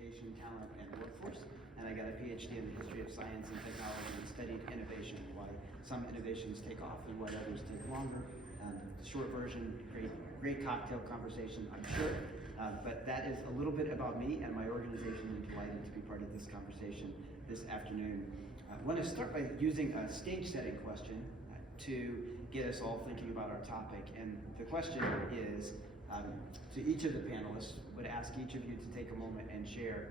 education, talent, and workforce. And I got a PhD in the history of science and technology and studied innovation, why some innovations take off and why others take longer. Short version, great cocktail conversation, I'm sure. But that is a little bit about me and my organization. I'm delighted to be part of this conversation this afternoon. I want to start by using a stage setting question to get us all thinking about our topic. And the question is, to each of the panelists, would ask each of you to take a moment and share.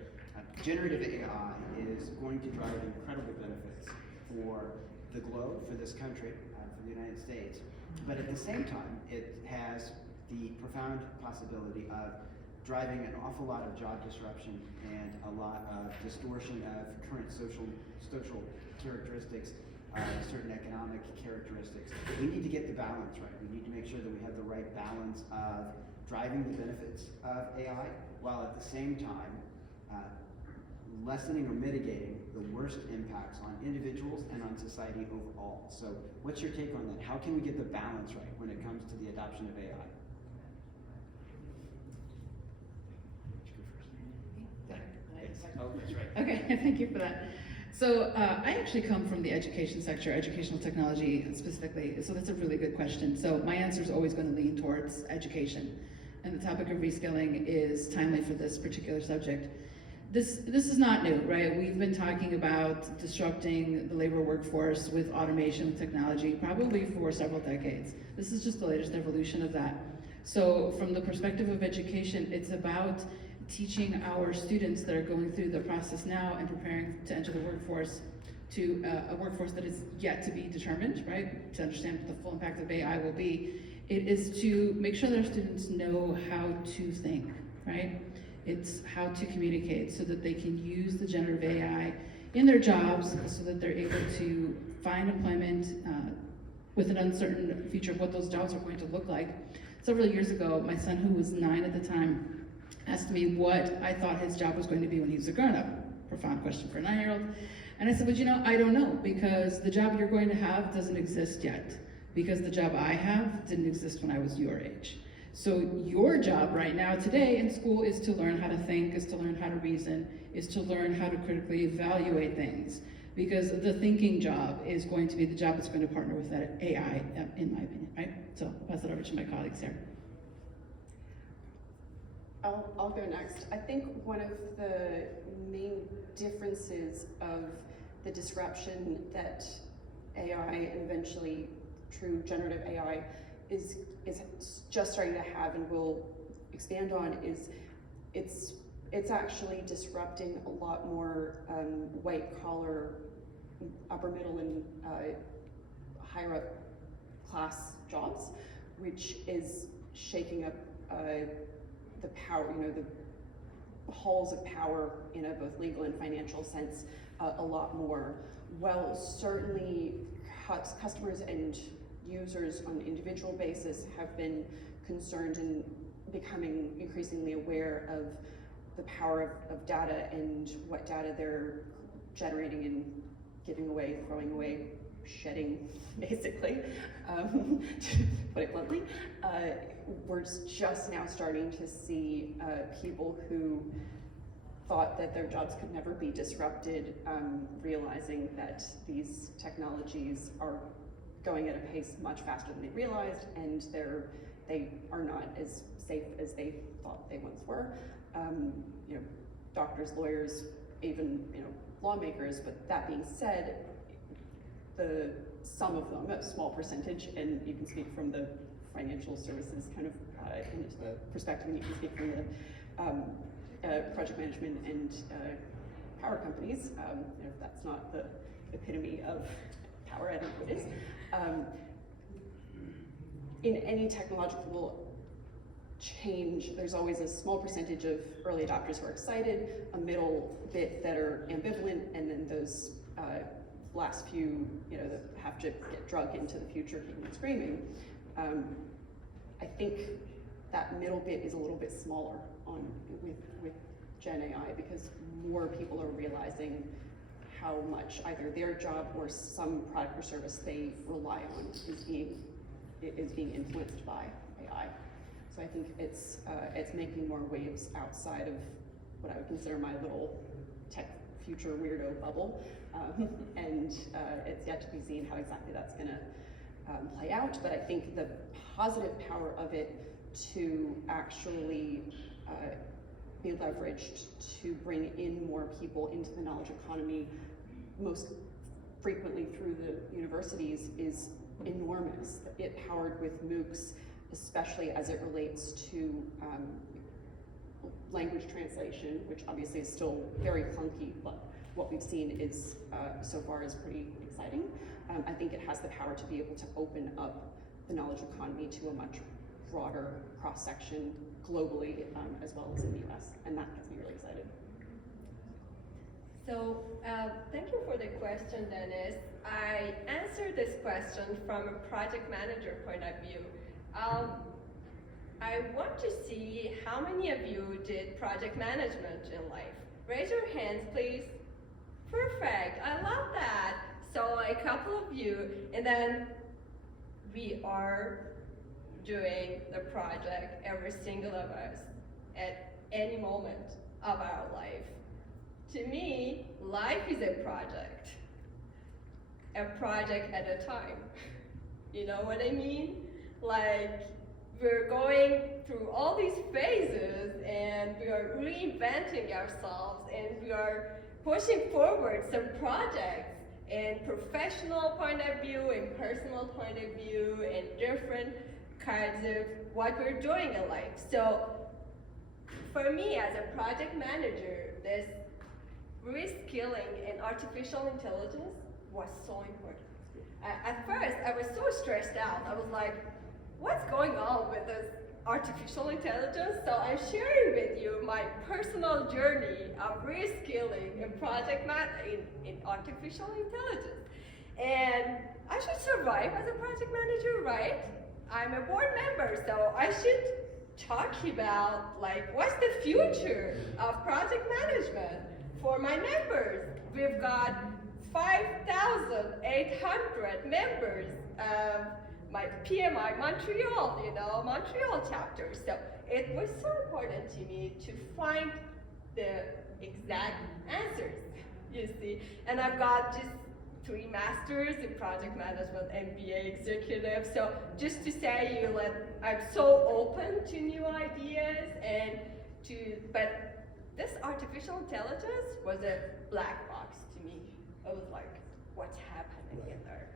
Generative AI is going to drive incredible benefits for the globe, for this country, for the United States. But at the same time, it has the profound possibility of driving an awful lot of job disruption and a lot of distortion of current social characteristics, certain economic characteristics. We need to get the balance right. We need to make sure that we have the right balance of driving the benefits of AI, while at the same time lessening or mitigating the worst impacts on individuals and on society overall. So what's your take on that? How can we get the balance right when it comes to the adoption of AI? Oh, that's right. Okay, thank you for that. So I actually come from the education sector, educational technology specifically, so that's a really good question. So my answer is always going to lean towards education. And the topic of reskilling is timely for this particular subject. This is not new, right? We've been talking about disrupting the labor workforce with automation, with technology, probably for several decades. This is just the latest evolution of that. So from the perspective of education, it's about teaching our students that are going through the process now and preparing to enter the workforce to a workforce that is yet to be determined, right? To understand what the full impact of AI will be. It is to make sure that our students know how to think, right? It's how to communicate so that they can use the generative AI in their jobs so that they're able to find employment with an uncertain future of what those jobs are going to look like. Several years ago, my son, who was 9 at the time, asked me what I thought his job was going to be when he was a grown-up. Profound question for a 9-year-old. And I said, but you know, I don't know, because the job you're going to have doesn't exist yet, because the job I have didn't exist when I was your age. So your job right now today in school is to learn how to think, is to learn how to reason, is to learn how to critically evaluate things, because the thinking job is going to be the job that's going to partner with that AI, in my opinion, right? So I'll pass it over to my colleagues here. I'll go next. I think one of the main differences of the disruption that AI and eventually true generative AI is just starting to have and will expand on is it's actually disrupting a lot more white collar, upper middle and higher up class jobs, which is shaking up the power, the halls of power in a both legal and financial sense a lot more. While certainly customers and users on an individual basis have been concerned and becoming increasingly aware of the power of data and what data they're generating and giving away, throwing away, shedding, basically, to put it bluntly. We're just now starting to see people who thought that their jobs could never be disrupted, realizing that these technologies are going at a pace much faster than they realized, and they are not as safe as they thought they once were. Doctors, lawyers, even lawmakers. But that being said, some of them, a small percentage, and you can speak from the financial services kind of perspective, and you can speak from the project management and power companies. That's not the epitome of power, I think it is. In any technological change, there's always a small percentage of early adopters who are excited, a middle bit that are ambivalent, and then those last few, that have to get drug into the future, kicking and screaming. I think that middle bit is a little bit smaller with Gen AI, because more people are realizing how much either their job or some product or service they rely on is being influenced by AI. So I think it's making more waves outside of what I would consider my little tech future weirdo bubble. And it's yet to be seen how exactly that's going to play out. But I think the positive power of it to actually be leveraged to bring in more people into the knowledge economy, most frequently through the universities, is enormous. It powered with MOOCs, especially as it relates to language translation, which obviously is still very clunky, but what we've seen is so far is pretty exciting. I think it has the power to be able to open up the knowledge economy to a much broader cross-section globally, as well as in the US, and that gets me really excited. So thank you for the question, Dennis. I answered this question from a project manager point of view. I want to see how many of you did project management in life. Raise your hands, please. Perfect, I love that. So a couple of you, and then we are doing the project, every single of us, at any moment of our life. To me, life is a project at a time. You know what I mean? Like, we're going through all these phases and we are reinventing ourselves and we are pushing forward some projects in professional point of view, in personal point of view, and different kinds of what we're doing in life. So for me as a project manager, this reskilling in artificial intelligence was so important. At first, I was so stressed out. I was like, what's going on with this artificial intelligence? So I'm sharing with you my personal journey of reskilling in in artificial intelligence. And I should survive as a project manager, right? I'm a board member, so I should talk about like what's the future of project management for my members. We've got 5,800 members of my PMI Montreal, Montreal chapter. So it was so important to me to find the exact answers, you see. And I've got just 3 masters in project management, MBA executive. So just to say I'm so open to new ideas but this artificial intelligence was a black box to me. I was like, what's happening in there?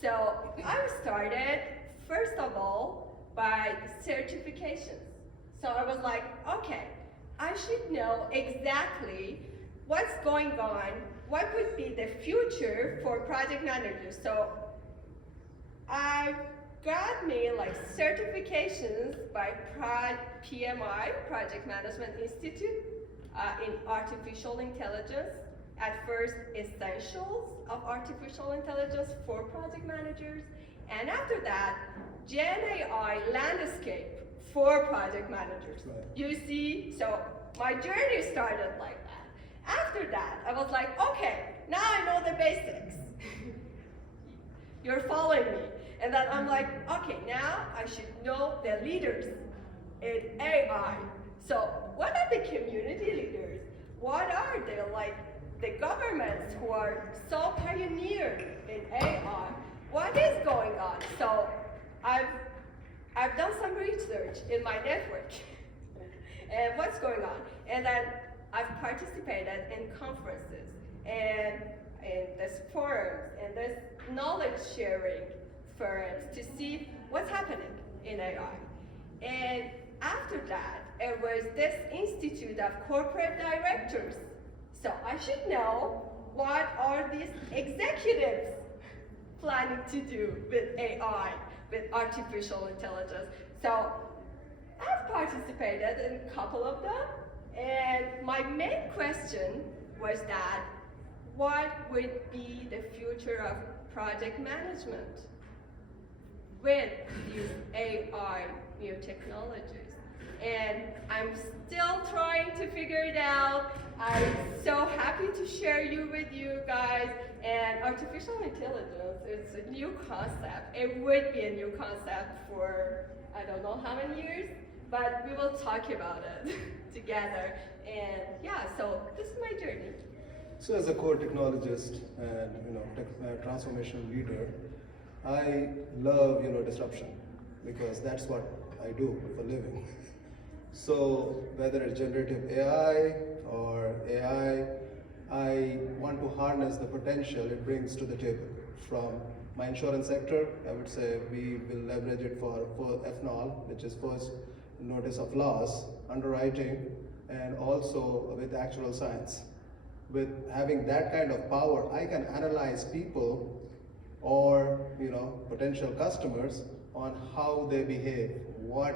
So I started, first of all, by certifications. So I was like, okay, I should know exactly what's going on, what would be the future for project managers. So I got me like certifications by PMI, Project Management Institute, in artificial intelligence. At first, essentials of artificial intelligence for project managers, and after that, Gen AI landscape for project managers. Right. You see, so my journey started like that. After that, I was like, okay, now I know the basics. You're following me. And then I'm like, okay, now I should know the leaders in AI. So what are the community leaders? What are the governments who are so pioneered in AI? What is going on? So I've done some research in my network and what's going on. And then I've participated in conferences and in this forums and this knowledge sharing forums to see what's happening in AI. And after that, it was this Institute of Corporate Directors. So I should know what are these executives planning to do with AI, with artificial intelligence. So I've participated in a couple of them, and my main question was that, what would be the future of project management with these AI new technologies? And I'm still trying to figure it out. I'm so happy to share with you guys. And artificial intelligence is a new concept. It would be a new concept for, I don't know how many years, but we will talk about it together. And yeah, so this is my journey. So as a core technologist and transformational leader, I love disruption because that's what I do for a living. So whether it's generative AI or AI, I want to harness the potential it brings to the table. From my insurance sector, I would say we will leverage it for FNOL, which is first notice of loss, underwriting, and also with actual science. With having that kind of power, I can analyze people or potential customers on how they behave, what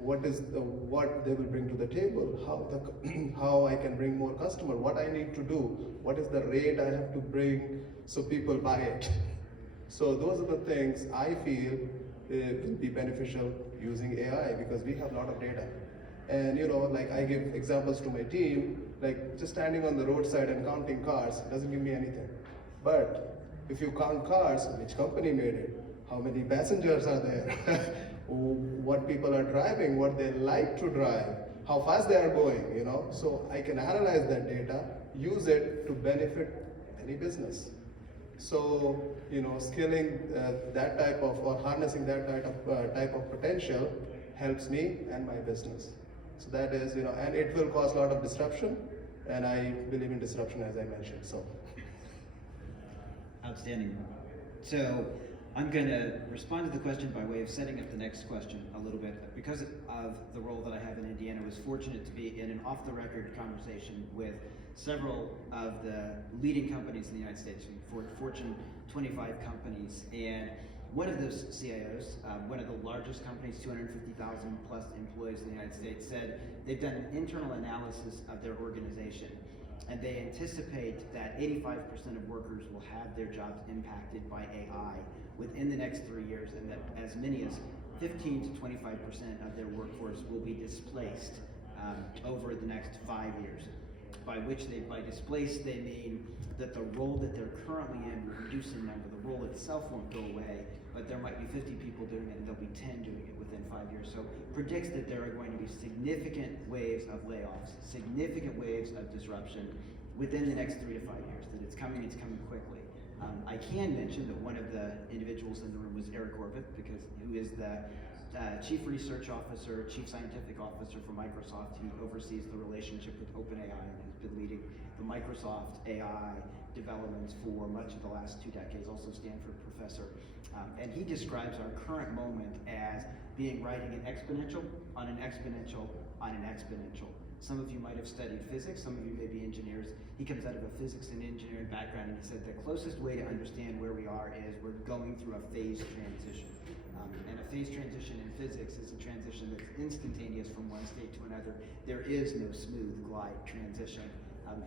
they will bring to the table, how I can bring more customer, what I need to do, what is the rate I have to bring so people buy it. So those are the things I feel will be beneficial using AI because we have a lot of data. And like I give examples to my team, like just standing on the roadside and counting cars doesn't give me anything. But if you count cars, which company made it, how many passengers are there, what people are driving, what they like to drive, how fast they are going, so I can analyze that data, use it to benefit any business. So, scaling that type of, or harnessing that type of potential helps me and my business. So that is, and it will cause a lot of disruption, and I believe in disruption as I mentioned, so. Outstanding. So I'm going to respond to the question by way of setting up the next question a little bit. Because of the role that I have in Indiana, I was fortunate to be in an off-the-record conversation with several of the leading companies in the United States, Fortune 25 companies, and one of those CIOs, one of the largest companies, 250,000 plus employees in the United States, said they've done an internal analysis of their organization, and they anticipate that 85% of workers will have their jobs impacted by AI within the next 3 years, and that as many as 15 to 25% of their workforce will be displaced over the next 5 years. By displaced, they mean that the role that they're currently in will reduce in number. The role itself won't go away, but there might be 50 people doing it, and there'll be 10 doing it within 5 years. So predicts that there are going to be significant waves of layoffs, significant waves of disruption within the next 3 to 5 years. That it's coming quickly. I can mention that one of the individuals in the room was Eric Orvith, who is the Chief Research Officer, Chief Scientific Officer for Microsoft. He oversees the relationship with OpenAI and has been leading the Microsoft AI developments for much of the last 2 decades, also Stanford professor. And he describes our current moment as being riding an exponential on an exponential on an exponential. Some of you might have studied physics, some of you may be engineers. He comes out of a physics and engineering background, and he said the closest way to understand where we are is we're going through a phase transition. And a phase transition in physics is a transition that's instantaneous from one state to another. There is no smooth glide transition.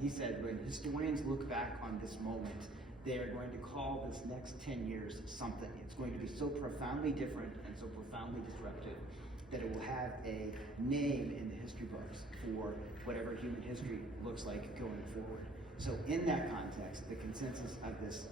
He said when historians look back on this moment, they are going to call this next 10 years something. It's going to be so profoundly different and so profoundly disruptive that it will have a name in the history books for whatever human history looks like going forward. So in that context, the consensus of this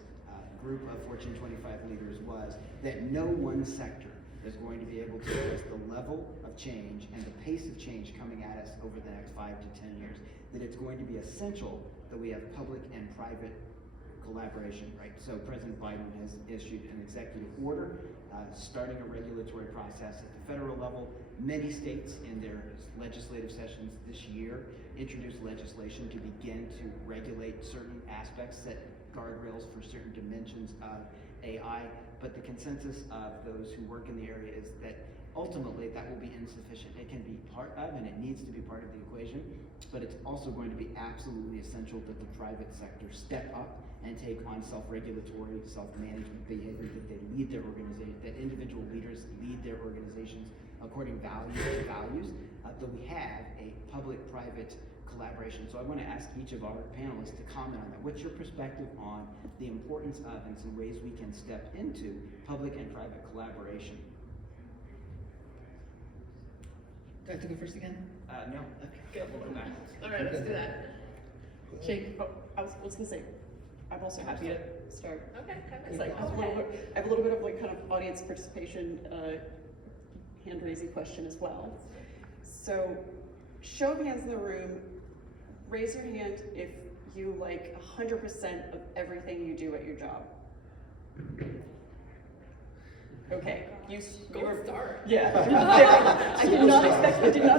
group of Fortune 25 leaders was that no one sector is going to be able to address the level of change and the pace of change coming at us over the next 5 to 10 years, that it's going to be essential that we have public and private collaboration, right? So President Biden has issued an executive order starting a regulatory process at the federal level. Many states in their legislative sessions this year introduced legislation to begin to regulate certain aspects, set guardrails for certain dimensions of AI, but the consensus of those who work in the area is that ultimately that will be insufficient. It can be part of, and it needs to be part of the equation, but it's also going to be absolutely essential that the private sector step up and take on self-regulatory, self-management behavior, that they lead their organization, that individual leaders lead their organizations according to values, that we have a public-private collaboration. So I want to ask each of our panelists to comment on that. What's your perspective on the importance of and some ways we can step into public and private collaboration? Do I have to go first again? No. Okay. We'll go back. All right, let's do that. Shake. Oh, I was gonna say, I'm also happy to start. Okay, It's like, I have a little bit of like kind of audience participation, hand raising question as well. So, show of hands in the room, raise your hand if you like 100% of everything you do at your job. Okay, you were start. Yeah. I did not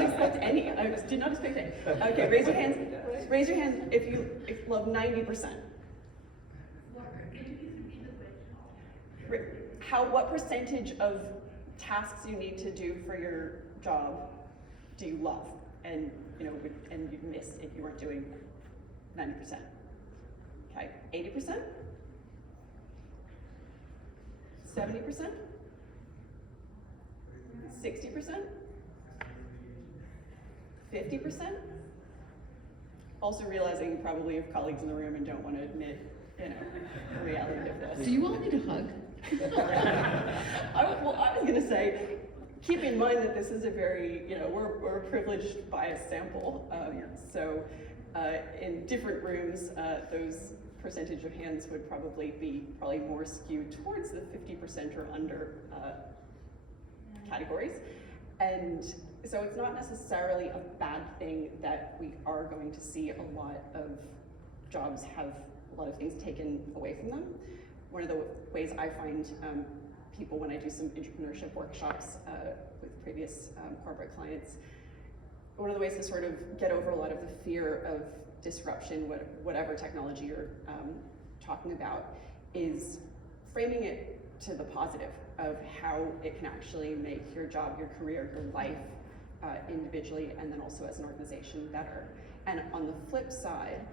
expect any. I did not expect any. Okay, raise your hands. Raise your hands if you love 90%. What percentage of tasks you need to do for your job do you love, and you'd miss if you weren't doing 90%? Okay, 80%, 70%, 60%, 50%. Also realizing you probably have colleagues in the room and don't want to admit, the reality of this. Do you all need a hug? I was going to say, keep in mind that this is a very, we're a privileged bias sample. So in different rooms, those percentage of hands would probably be more skewed towards the 50% or under categories. And so it's not necessarily a bad thing that we are going to see a lot of jobs have a lot of things taken away from them. One of the ways I find people when I do some entrepreneurship workshops with previous corporate clients, one of the ways to sort of get over a lot of the fear of disruption, whatever technology you're talking about, is framing it to the positive of how it can actually make your job, your career, your life individually and then also as an organization better. And on the flip side,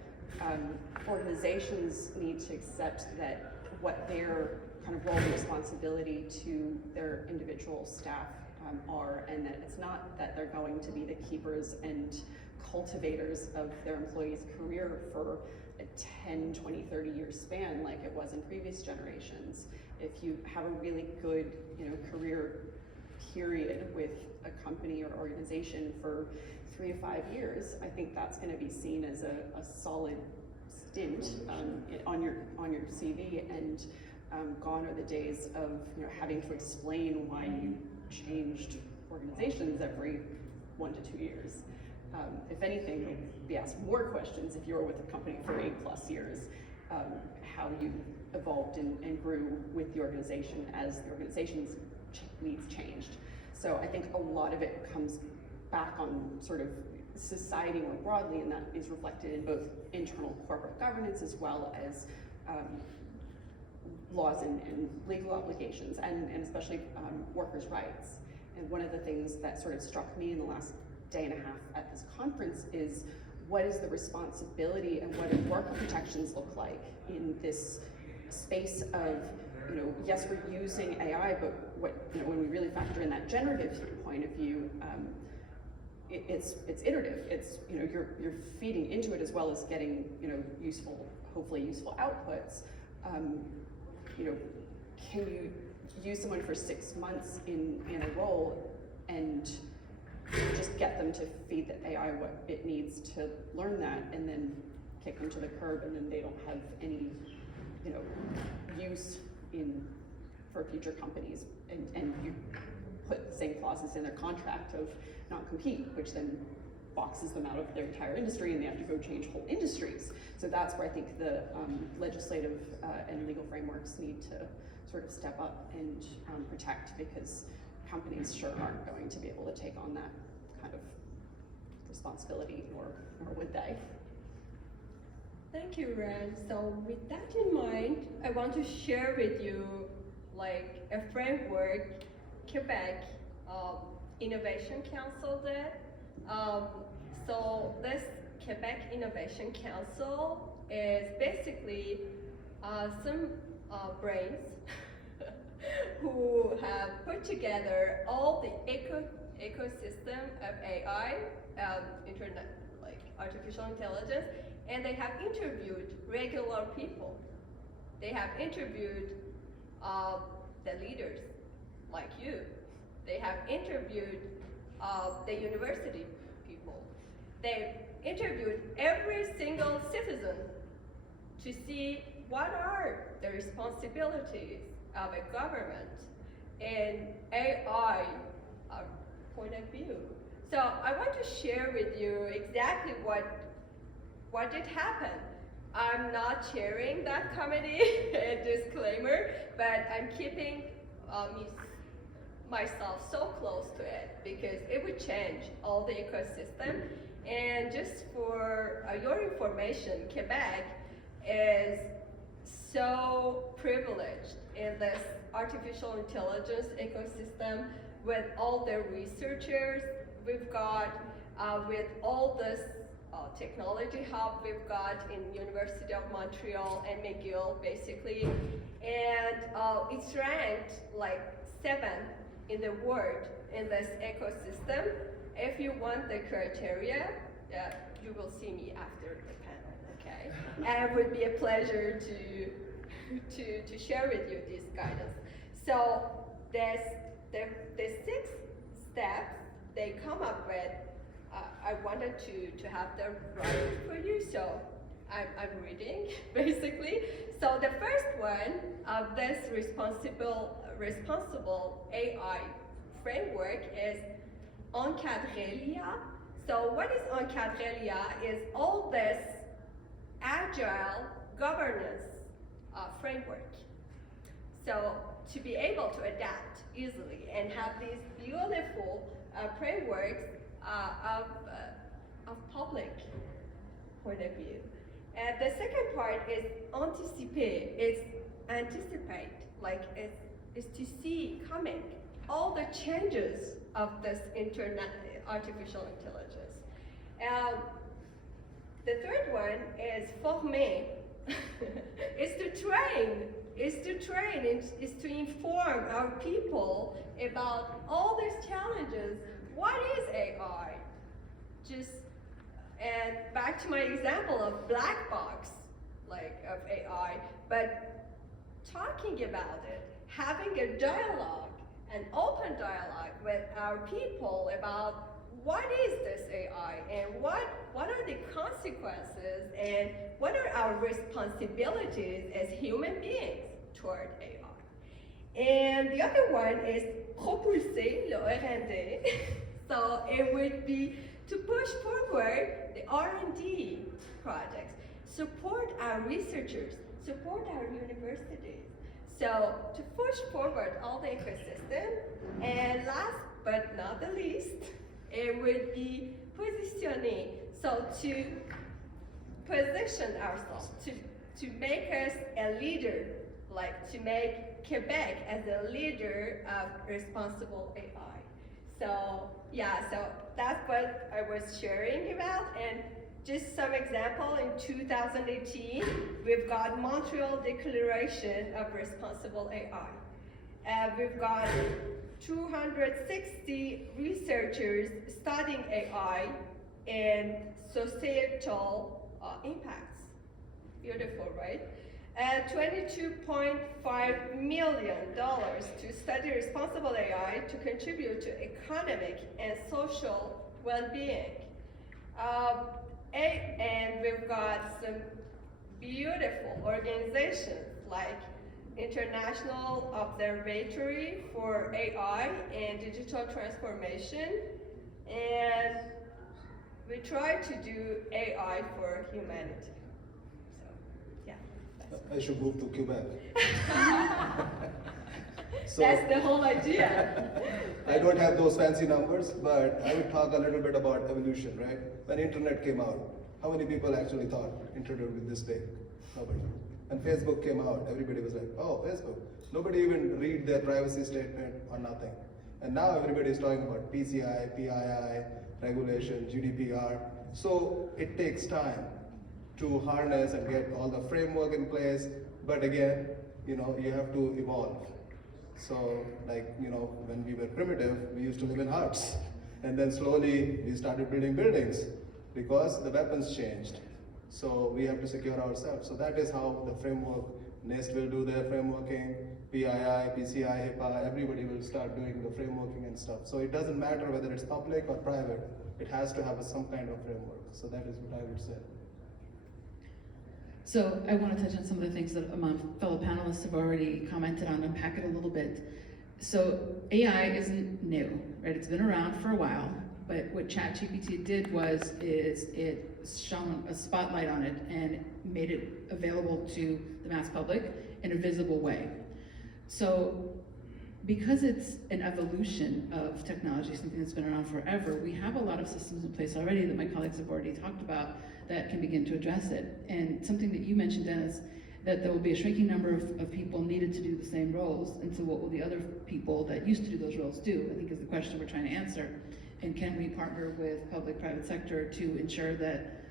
organizations need to accept that what their kind of role and responsibility to their individual staff are, and that it's not that they're going to be the keepers and cultivators of their employees' career for a 10, 20, 30-year span like it was in previous generations. If you have a really good, career period with a company or organization for 3 to 5 years, I think that's going to be seen as a solid stint on your CV, and gone are the days of having to explain why you changed organizations every 1 to 2 years. If anything, you'll be asked more questions if you were with a company for 8+ years, how you evolved and grew with the organization as the organization's needs changed. So I think a lot of it comes back on sort of society more broadly, and that is reflected in both internal corporate governance as well as laws and legal obligations, and especially workers' rights. And one of the things that sort of struck me in the last day and a half at this conference is, what is the responsibility and what do worker protections look like in this space of, yes, we're using AI, but when we really factor in that generative point of view, it's iterative. It's you're feeding into it as well as getting hopefully useful outputs. Can you use someone for 6 months in a role and just get them to feed the AI what it needs to learn that, and then kick them to the curb, and then they don't have any use for future companies, and you put the same clauses in their contract of not compete, which then boxes them out of their entire industry, and they have to go change whole industries. So that's where I think the legislative and legal frameworks need to sort of step up and protect, because companies sure aren't going to be able to take on that kind of responsibility, or would they? Thank you, Ren. So with that in mind, I want to share with you a framework Quebec Innovation Council did. So this Quebec Innovation Council is basically some brains who have put together all the ecosystem of AI, internet, artificial intelligence, and they have interviewed regular people. They have interviewed the leaders like you. They have interviewed the university people. They've interviewed every single citizen to see what are the responsibilities of a government in AI point of view. So I want to share with you exactly what did happen. I'm not chairing that committee, a disclaimer, but I'm keeping myself so close to it because it would change all the ecosystem. And just for your information, Quebec is so privileged in this artificial intelligence ecosystem with all the researchers we've got, with all this technology hub we've got in University of Montreal and McGill, basically. And it's ranked like 7th in the world in this ecosystem. If you want the criteria, you will see me after the panel, okay? And it would be a pleasure to share with you this guidance. So the 6 steps they come up with, I wanted to have them right for you, so I'm reading, basically. So the first one of this responsible AI framework is encadrer l'IA. So what is encadrer l'IA is all this agile governance framework. So to be able to adapt easily and have these beautiful frameworks of public point of view. And the second part is anticiper. It's anticipate, like it's to see coming all the changes of this internet, artificial intelligence. The third one is former. It's to train. It's to inform our people about all these challenges. What is AI? And back to my example of black box, like of AI, but talking about it, having a dialogue, an open dialogue with our people about what is this AI and what are the consequences and what are our responsibilities as human beings toward AI. And the other one is propulser le R&D. So it would be to push forward the R&D projects, support our researchers, support our universities. So to push forward all the ecosystem, and last but not the least, it would be positioning. So to position ourselves, to make us a leader, like to make Quebec as a leader of responsible AI. So yeah, so that's what I was sharing about. And just some example, in 2018, we've got Montreal Declaration of Responsible AI. We've got 260 researchers studying AI and societal impacts. Beautiful, right? $22.5 million to study responsible AI to contribute to economic and social well-being. And we've got some beautiful organizations like International Observatory for AI and Digital Transformation, and we try to do AI for humanity. I should move to Quebec. So, that's the whole idea. I don't have those fancy numbers, but I would talk a little bit about evolution, right? When internet came out, how many people actually thought internet would be this big? Nobody. When Facebook came out, everybody was like, oh, Facebook. Nobody even read their privacy statement or nothing. And now everybody is talking about PCI, PII, regulation, GDPR. So it takes time to harness and get all the framework in place, but again, you have to evolve. So, like, when we were primitive, we used to live in huts, and then slowly we started building buildings because the weapons changed. So we have to secure ourselves. So that is how the framework, NIST will do their frameworking, PII, PCI, HIPAA, everybody will start doing the frameworking and stuff. So it doesn't matter whether it's public or private, it has to have some kind of framework. So that is what I would say. So I want to touch on some of the things that my fellow panelists have already commented on, unpack it a little bit. So AI isn't new, right? It's been around for a while. But what ChatGPT did was it shone a spotlight on it and made it available to the mass public in a visible way. So because it's an evolution of technology, something that's been around forever, we have a lot of systems in place already that my colleagues have already talked about that can begin to address it. And something that you mentioned, Dennis, that there will be a shrinking number of people needed to do the same roles, and so what will the other people that used to do those roles do, I think is the question we're trying to answer. And can we partner with public-private sector to ensure that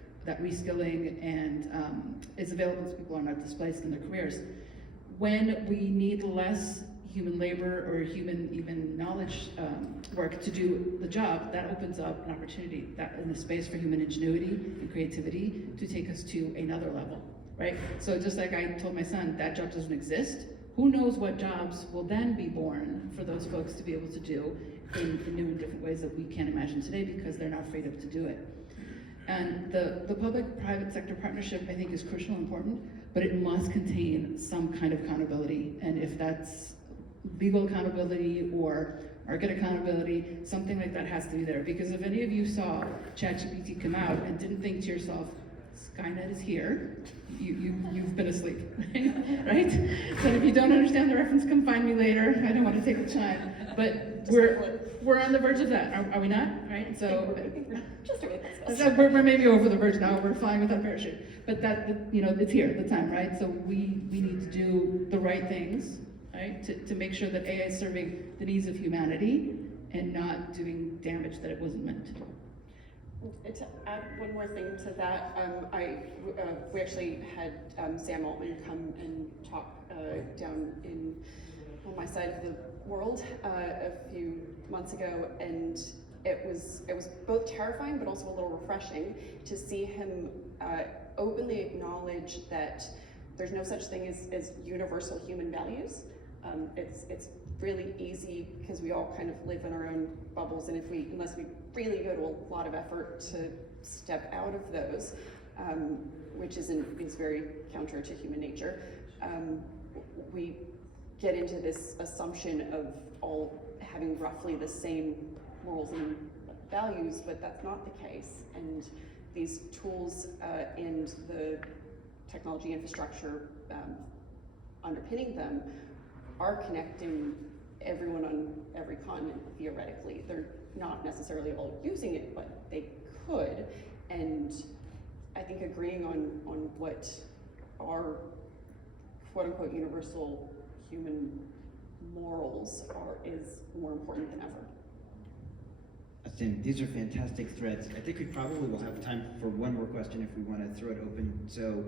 reskilling and is available so people are not displaced in their careers? When we need less human labor or human even knowledge work to do the job, that opens up an opportunity that in the space for human ingenuity and creativity to take us to another level, right? So just like I told my son, that job doesn't exist. Who knows what jobs will then be born for those folks to be able to do in new and different ways that we can't imagine today because they're not freed up to do it. And the public-private sector partnership, I think, is crucial and important, but it must contain some kind of accountability. And if that's legal accountability or market accountability, something like that has to be there. Because if any of you saw ChatGPT come out and didn't think to yourself, Skynet is here, you've been asleep, right? So if you don't understand the reference, come find me later. I don't want to take the time, but we're on the verge of that, are we not? Right? So we're maybe over the verge now. We're flying without a parachute, but it's here, the time, right? So we need to do the right things, right? To make sure that AI is serving the needs of humanity and not doing damage that it wasn't meant to do. To add one more thing to that, we actually had Sam Altman come and talk down on my side of the world a few months ago, and it was both terrifying but also a little refreshing to see him openly acknowledge that there's no such thing as universal human values. It's really easy because we all kind of live in our own bubbles, and unless we really go to a lot of effort to step out of those, which is very counter to human nature, we get into this assumption of all having roughly the same morals and values, but that's not the case. And these tools and the technology infrastructure underpinning them are connecting everyone on every continent, theoretically. They're not necessarily all using it, but they could. And I think agreeing on what our quote-unquote universal human morals is more important than ever. These are fantastic threads. I think we probably will have time for one more question if we want to throw it open. So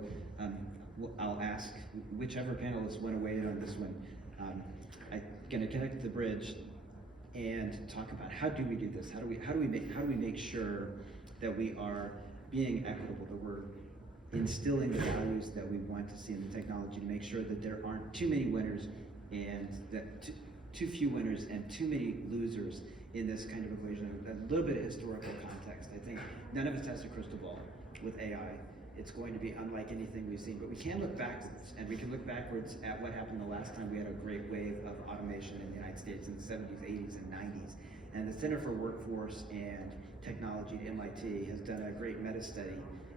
I'll ask whichever panelists want to weigh in on this one. I'm going to connect the bridge and talk about how do we do this? How do we make sure that we are being equitable, that we're instilling the values that we want to see in the technology, to make sure that there aren't too many winners and that too few winners and too many losers in this kind of equation. A little bit of historical context. I think none of us has a crystal ball with AI. It's going to be unlike anything we've seen, but we can look backwards, and we can look backwards at what happened the last time we had a great wave of automation in the United States in the 70s, 80s, and 90s. And the Center for Workforce and Technology at MIT has done a great meta-study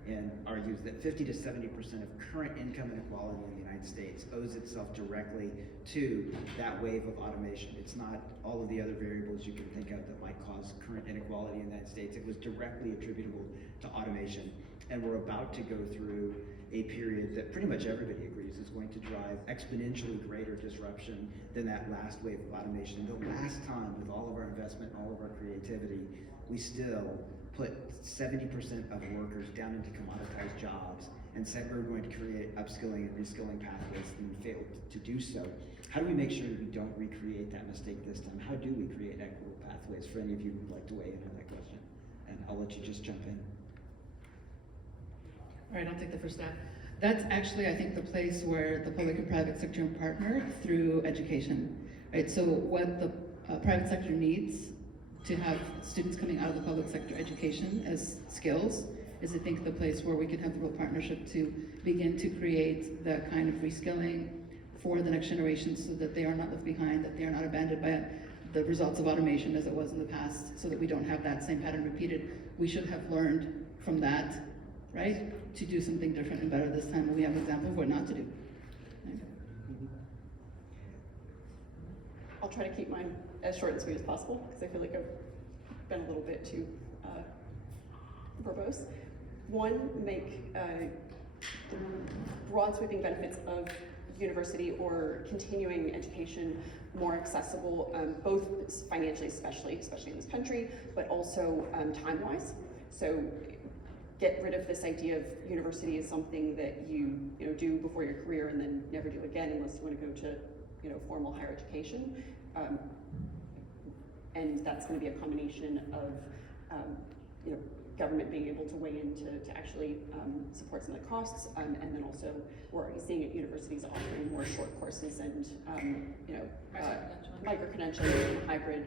and argues that 50 to 70% of current income inequality in the United States owes itself directly to that wave of automation. It's not all of the other variables you can think of that might cause current inequality in the United States. It was directly attributable to automation. And we're about to go through a period that pretty much everybody agrees is going to drive exponentially greater disruption than that last wave of automation. The last time, with all of our investment, all of our creativity, we still put 70% of workers down into commoditized jobs and said we were going to create upskilling and reskilling pathways, and we failed to do so. How do we make sure that we don't recreate that mistake this time? How do we create equitable pathways? For any of you who'd like to weigh in on that question, and I'll let you just jump in. All right, I'll take the first stab. That's actually, I think, the place where the public and private sector partner through education, right? So what the private sector needs to have students coming out of the public sector education as skills is, I think, the place where we can have the real partnership to begin to create the kind of reskilling for the next generation so that they are not left behind, that they are not abandoned the results of automation as it was in the past, so that we don't have that same pattern repeated. We should have learned from that, right? To do something different and better this time, and we have an example of what not to do. Right? I'll try to keep mine as short and sweet as possible, because I feel like I've been a little bit too verbose. One, make the broad sweeping benefits of university or continuing education more accessible, both financially, especially in this country, but also time-wise. So get rid of this idea of university as something that you do before your career and then never do again unless you want to go to formal higher education. And that's going to be a combination of government being able to weigh in to actually support some of the costs, and then also we're already seeing at universities offering more short courses and micro-credentialing and hybrid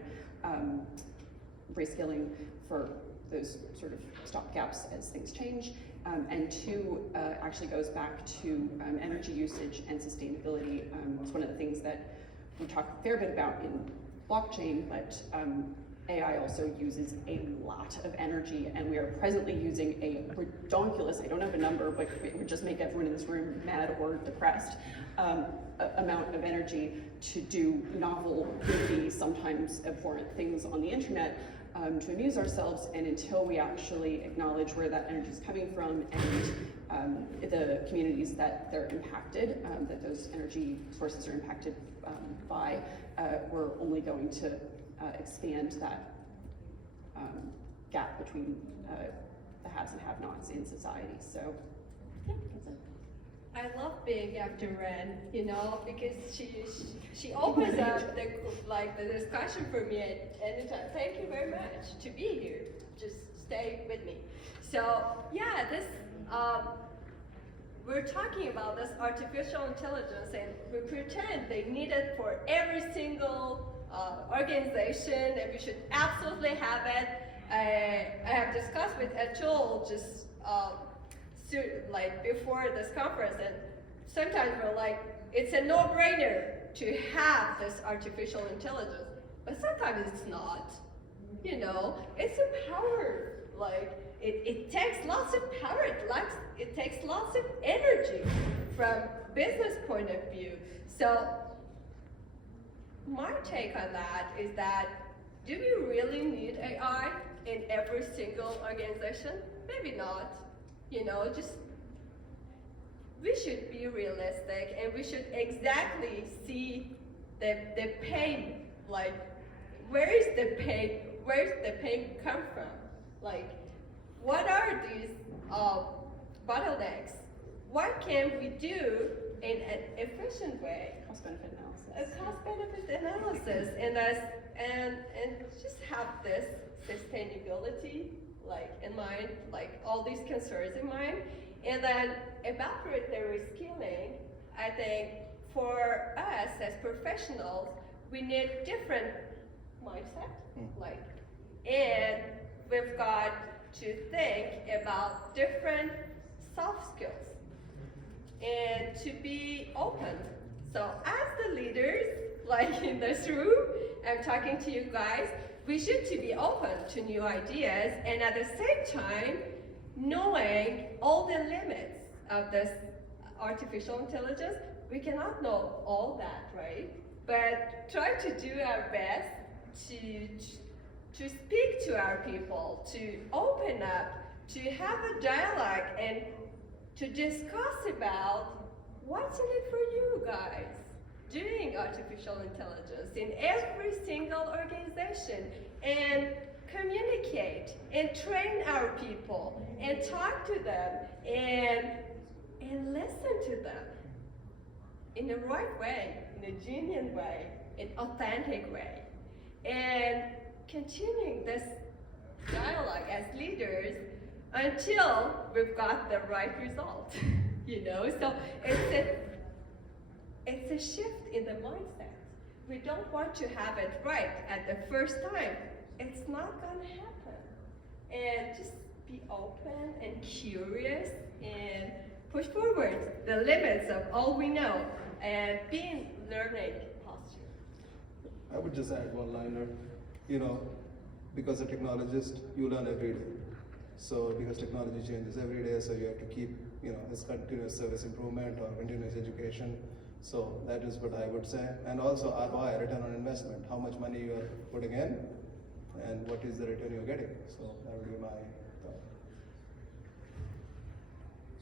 reskilling for those sort of stopgaps as things change. And two, actually goes back to energy usage and sustainability. It's one of the things that we talk a fair bit about in blockchain, but AI also uses a lot of energy, and we are presently using a redonkulous, I don't have a number, but it would just make everyone in this room mad or depressed, amount of energy to do novel, goofy, sometimes abhorrent things on the internet to amuse ourselves. And until we actually acknowledge where that energy is coming from and the communities that they're impacted, that those energy sources are impacted by, we're only going to expand that gap between the haves and have-nots in society. So, yeah, that's it. I love being after Ren, because she opens up the discussion for me anytime. Thank you very much to be here. Just stay with me. So yeah, this we're talking about this artificial intelligence, and we pretend they need it for every single organization, and we should absolutely have it. I have discussed with Atul just before this conference, and sometimes we're like, it's a no-brainer to have this artificial intelligence, but sometimes it's not. It's a power. It takes lots of power. It takes lots of energy from business point of view. So my take on that is that, do we really need AI in every single organization? Maybe not. We should be realistic, and we should exactly see the pain. Where is the pain? Where's the pain come from? What are these bottlenecks? What can we do in an efficient way? Cost-benefit analysis. A cost-benefit analysis, and just have this sustainability in mind, all these concerns in mind. And then about the reskilling, I think for us as professionals, we need different mindset, and we've got to think about different soft skills and to be open. So as the leaders, in this room, I'm talking to you guys, we should to be open to new ideas, and at the same time, knowing all the limits of this artificial intelligence. We cannot know all that, right? But try to do our best to speak to our people, to open up, to have a dialogue, and to discuss about what's in it for you guys doing artificial intelligence in every single organization, and communicate and train our people and talk to them and listen to them in the right way, in a genuine way, an authentic way, and continuing this dialogue as leaders until we've got the right result. So it's a shift in the mindset. We don't want to have it right at the first time. It's not gonna happen. And just be open and curious and push forward the limits of all we know and be in learning posture. I would just add one liner, because a technologist, you learn every day. So because technology changes every day, so you have to keep, this continuous service improvement or continuous education. So that is what I would say. And also ROI, return on investment, how much money you are putting in and what is the return you're getting. So that would be my thought.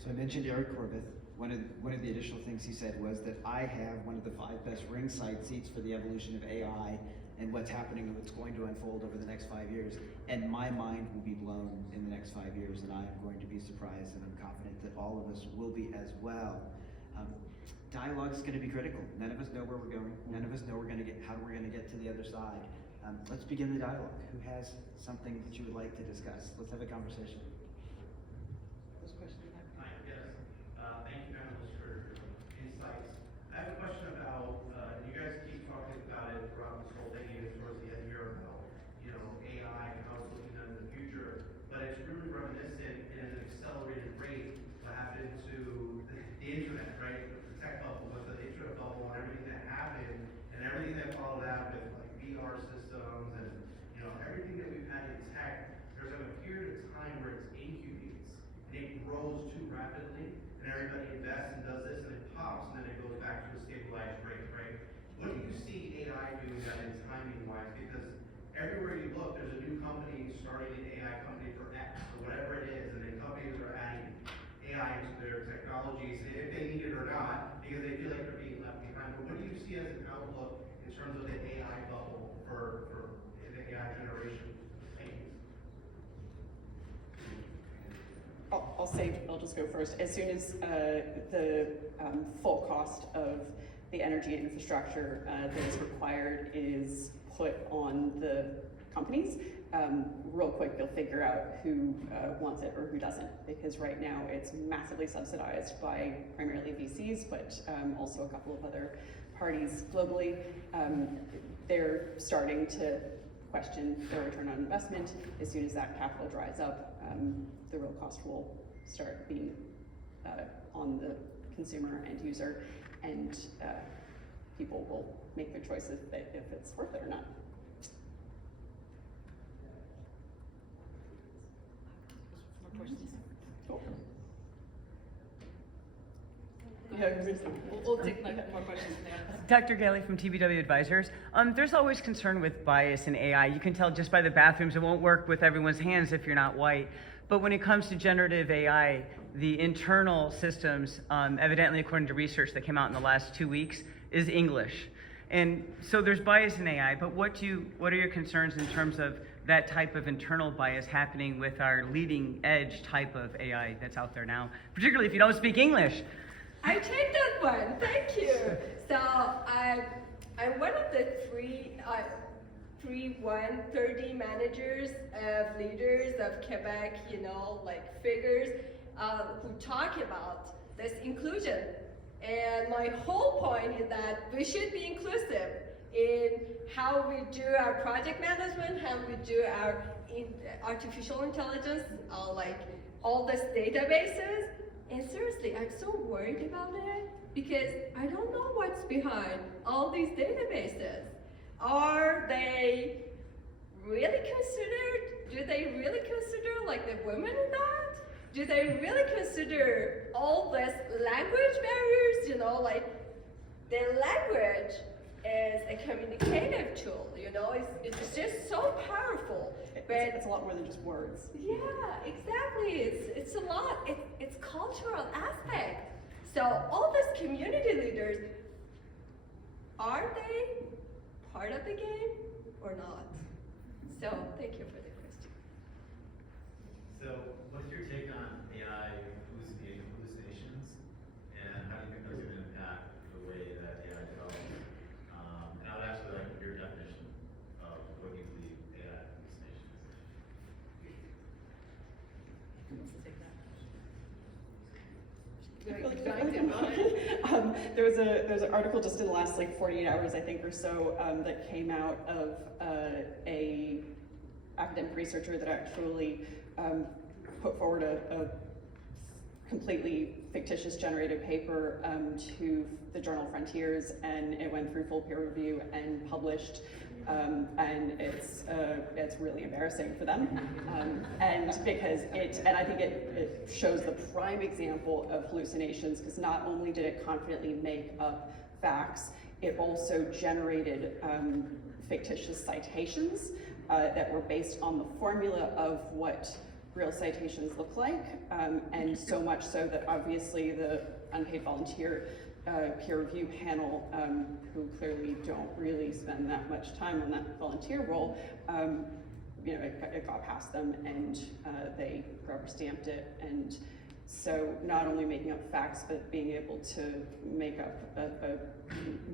So I mentioned Eric Corbett. One of the additional things he said was that I have one of the 5 best ringside seats for the evolution of AI and what's happening and what's going to unfold over the next 5 years. And my mind will be blown in the next 5 years, and I am going to be surprised, and I'm confident that all of us will be as well. Dialogue is going to be critical. None of us know where we're going. None of us know how we're going to get to the other side. Let's begin the dialogue. Who has something that you would like to discuss? Let's have a conversation. Hi, yes. Thank you, panelists, for your insights. I have a question about, you guys keep talking about it throughout this whole thing, even towards the end here, about, AI and how it's looking in the future, but it's really reminiscent in an accelerated rate what happened to the internet, right? The tech bubble, with the internet bubble and everything that happened, and everything that followed out with like VR systems and, everything that we've had in tech. There's a period of time where it incubates, and it grows too rapidly, and everybody invests and does this, and it pops, and then it goes back to a stabilized rate, right? What do you see AI doing that in timing-wise? Because everywhere you look, there's a new company starting an AI company for X, or whatever it is, and then companies are adding AI into their technologies, if they need it or not, because they feel like they're being left behind. But what do you see as an outlook in terms of the AI bubble for the AI generation? Thank you. I'll just go first. As soon as the full cost of the energy infrastructure that is required is put on the companies, real quick you'll figure out who wants it or who doesn't, because right now it's massively subsidized by primarily VCs, but also a couple of other parties globally. They're starting to question their return on investment. As soon as that capital dries up, the real cost will start being on the consumer end user, and people will make their choices if it's worth it or not. More questions? Cool. Yeah, we'll take more questions from there. Dr. Gailey from TBW Advisors. There's always concern with bias in AI. You can tell just by the bathrooms, it won't work with everyone's hands if you're not white. But when it comes to generative AI, the internal systems, evidently according to research that came out in the last 2 weeks, is English. And so there's bias in AI, but what are your concerns in terms of that type of internal bias happening with our leading edge type of AI that's out there now, particularly if you don't speak English? I take that one. Thank you. So I'm one of the 30 managers of leaders of Quebec, figures who talk about this inclusion. And my whole point is that we should be inclusive in how we do our project management, how we do our artificial intelligence, all these databases. And seriously, I'm so worried about it because I don't know what's behind all these databases. Are they really considered? Do they really consider the women in that? Do they really consider all this language barriers? The language is a communicative tool. It's just so powerful. But it's a lot more than just words. Yeah, exactly. It's a lot. It's cultural aspect. So all these community leaders, are they part of the game or not? So thank you for the question. So what's your take on AI hallucinations, and how do you think those are going to impact the way that AI develops? And I would actually like your definition of what you believe AI hallucination is. There's an article just in the last 48 hours, I think, or so, that came out of a academic researcher that actually put forward a completely fictitious generated paper to the journal Frontiers, and it went through full peer review and published. And it's really embarrassing for them, and because I think it shows the prime example of hallucinations, because not only did it confidently make up facts, it also generated fictitious citations that were based on the formula of what real citations look like, and so much so that obviously the unpaid volunteer peer review panel, who clearly don't really spend that much time on that volunteer role, it got past them, and they rubber stamped it. And so not only making up facts, but being able to make up a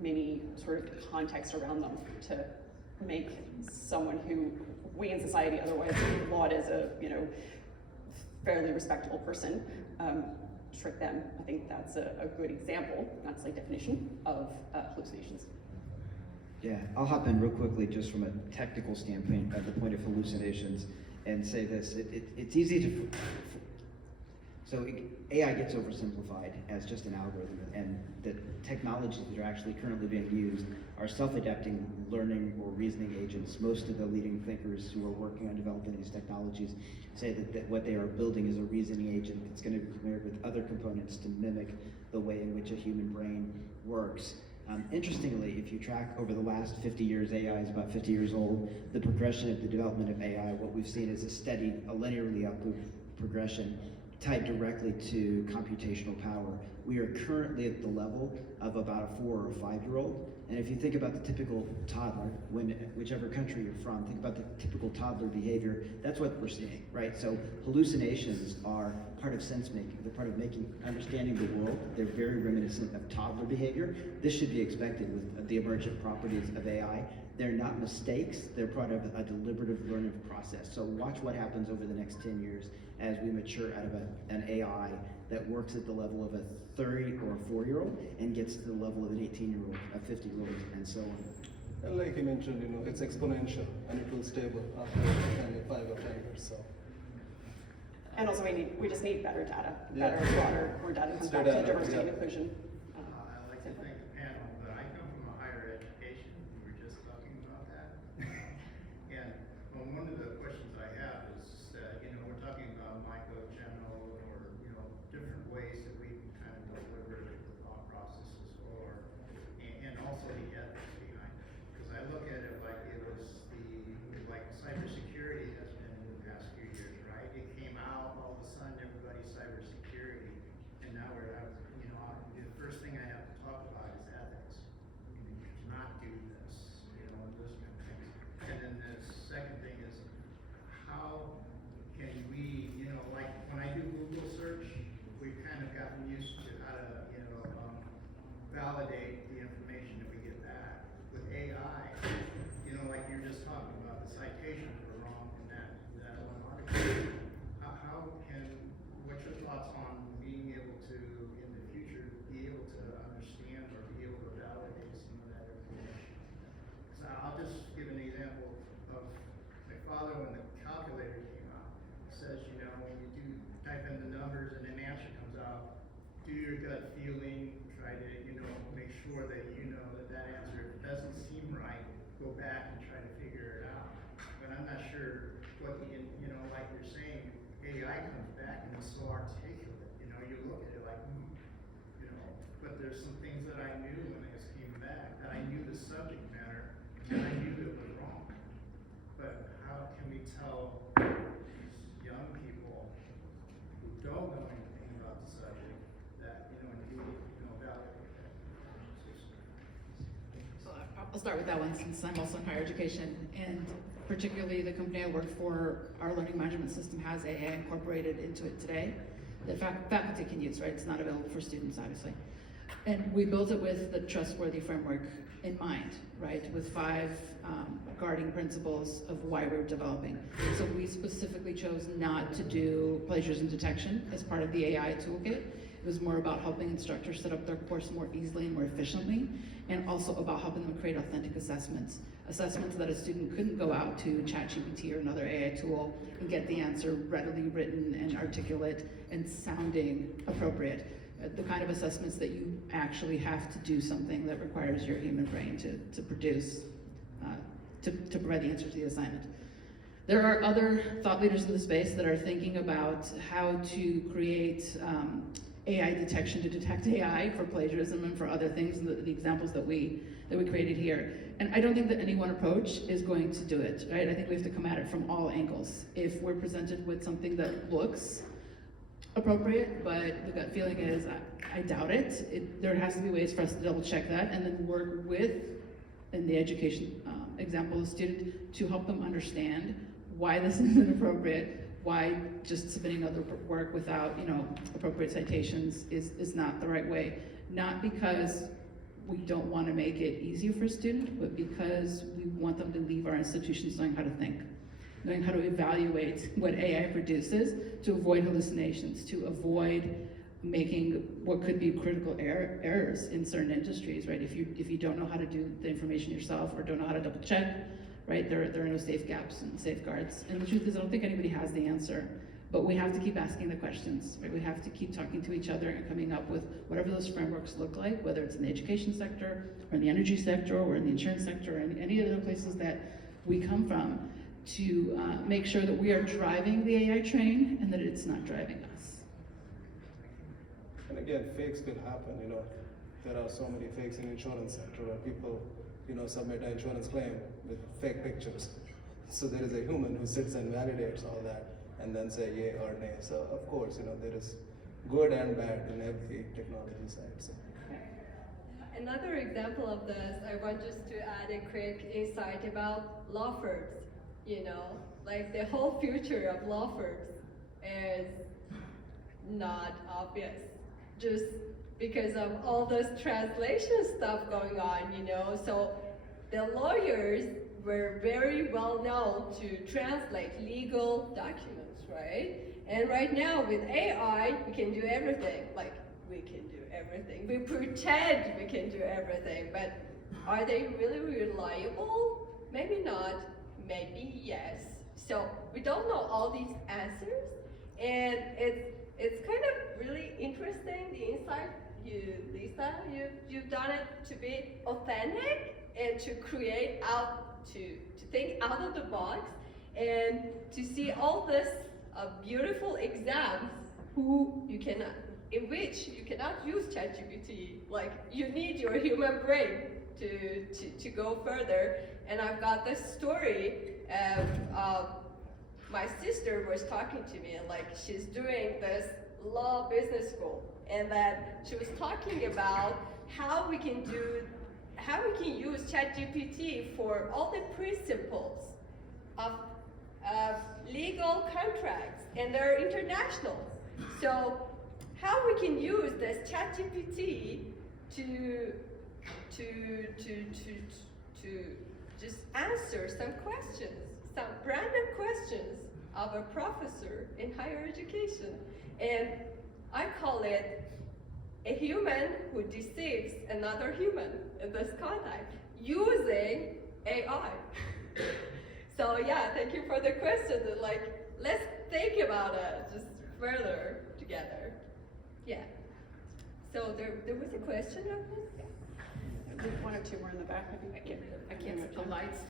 mini sort of context around them to make someone who we in society otherwise laud as a fairly respectable person, trick them. I think that's a good example, not a definition, of hallucinations. Yeah, I'll hop in real quickly just from a technical standpoint at the point of hallucinations and say this. It's easy to, so AI gets oversimplified as just an algorithm, and the technologies that are actually currently being used are self-adapting learning or reasoning agents. Most of the leading thinkers who are working on developing these technologies say that what they are building is a reasoning agent that's going to be paired with other components to mimic the way in which a human brain works. Interestingly, if you track over the last 50 years, AI is about 50 years old, the progression of the development of AI, what we've seen is a linearly upward progression tied directly to computational power. We are currently at the level of about a 4 or 5 year old. And if you think about the typical toddler, whichever country you're from, think about the typical toddler behavior, that's what we're seeing, right? So hallucinations are part of sense making. They're part of understanding the world. They're very reminiscent of toddler behavior. This should be expected with the emergent properties of AI. They're not mistakes, they're part of a deliberative learning process. So watch what happens over the next 10 years as we mature out of an AI that works at the level of a 30 or a 4-year-old and gets to the level of an 18-year-old, a 50-year-old, and so on. And like you mentioned, it's exponential and it will stable after 5 or 10 years. So. And also we just need better data, Yeah. broader, more data comes back to diversity and inclusion. I'd like to thank the panel, but I come from a higher education. We were just talking about that. And one of the questions I have is that, we're talking about micro-general or, different ways that we can kind of deliver the thought processes and also the ethics behind it. Because I look at it like it was cybersecurity has been in the past few years, right? It came out, all of a sudden everybody's cybersecurity, and now we're having, the first thing I have to talk about is ethics. You cannot do this, and those kind of things. And then the second thing is, how can we, like when I do Google search, we've kind of gotten used to how to, validate the information that we get back. With AI, like you're just talking about, the citations were wrong in that one article. What's your thoughts on being able to, in the future, be able to understand or be able to validate some of that information? So I'll just give an example of my father when the calculator came out. It says, when you do type in the numbers and an answer comes out, do your gut feeling, try to, make sure that that answer, if it doesn't seem right, go back and try to figure it out. But I'm not sure what like you're saying, AI comes back and it's so articulate. You look at it like, but there's some things that I knew when it came back, that I knew the subject matter, and I knew it was wrong. But how can we tell these young people who don't know anything about the subject that, and do, validate that? So I'll start with that one since I'm also in higher education, and particularly the company I work for, our learning management system has AI incorporated into it today. The faculty can use, right? It's not available for students, obviously. And we built it with the Trustworthy Framework in mind, right? With 5 guarding principles of why we're developing. So we specifically chose not to do plagiarism detection as part of the AI toolkit. It was more about helping instructors set up their course more easily and more efficiently, and also about helping them create authentic assessments. Assessments that a student couldn't go out to ChatGPT or another AI tool and get the answer readily written and articulate and sounding appropriate. The kind of assessments that you actually have to do something that requires your human brain to produce, to provide the answer to the assignment. There are other thought leaders in the space that are thinking about how to create AI detection to detect AI for plagiarism and for other things, the examples that we created here. And I don't think that any one approach is going to do it, right? I think we have to come at it from all angles. If we're presented with something that looks appropriate, but the gut feeling is, I doubt it, there has to be ways for us to double check that and then work with, in the education example, the student to help them understand why this isn't appropriate, why just submitting other work without, appropriate citations is not the right way. Not because we don't want to make it easier for a student, but because we want them to leave our institutions knowing how to think, knowing how to evaluate what AI produces, to avoid hallucinations, to avoid making what could be critical errors in certain industries, right? If you don't know how to do the information yourself or don't know how to double check, right? There are no safe gaps and safeguards. And the truth is, I don't think anybody has the answer, but we have to keep asking the questions, right? We have to keep talking to each other and coming up with whatever those frameworks look like, whether it's in the education sector or in the energy sector or in the insurance sector or in any of the places that we come from, to make sure that we are driving the AI train and that it's not driving us. And again, fakes will happen, There are so many fakes in insurance sector where people, submit an insurance claim with fake pictures. So there is a human who sits and validates all that and then say yay or nay. So of course, there is good and bad in every technology side. So. Another example of this, I want just to add a quick insight about law firms. Like the whole future of law firms is not obvious, just because of all this translation stuff going on, So the lawyers were very well known to translate legal documents, right? And right now with AI, we can do everything. Like, we can do everything. We pretend we can do everything, but are they really reliable? Maybe not, maybe yes. So we don't know all these answers, and it's kind of really interesting, the insight Lisa, you've done it to be authentic and to create to think out of the box and to see all this beautiful exams in which you cannot use ChatGPT. Like, you need your human brain to go further. And I've got this story of my sister was talking to me, like she's doing this law business school, and that she was talking about how we can use ChatGPT for all the principles of legal contracts, and they're international. So how we can use this ChatGPT to just answer some questions, some random questions of a professor in higher education. And I call it a human who deceives another human in this context using AI. So yeah, thank you for the question. Like, let's think about it just further together. Yeah. So there was a question of this? One or two more in the back. I can't. The lights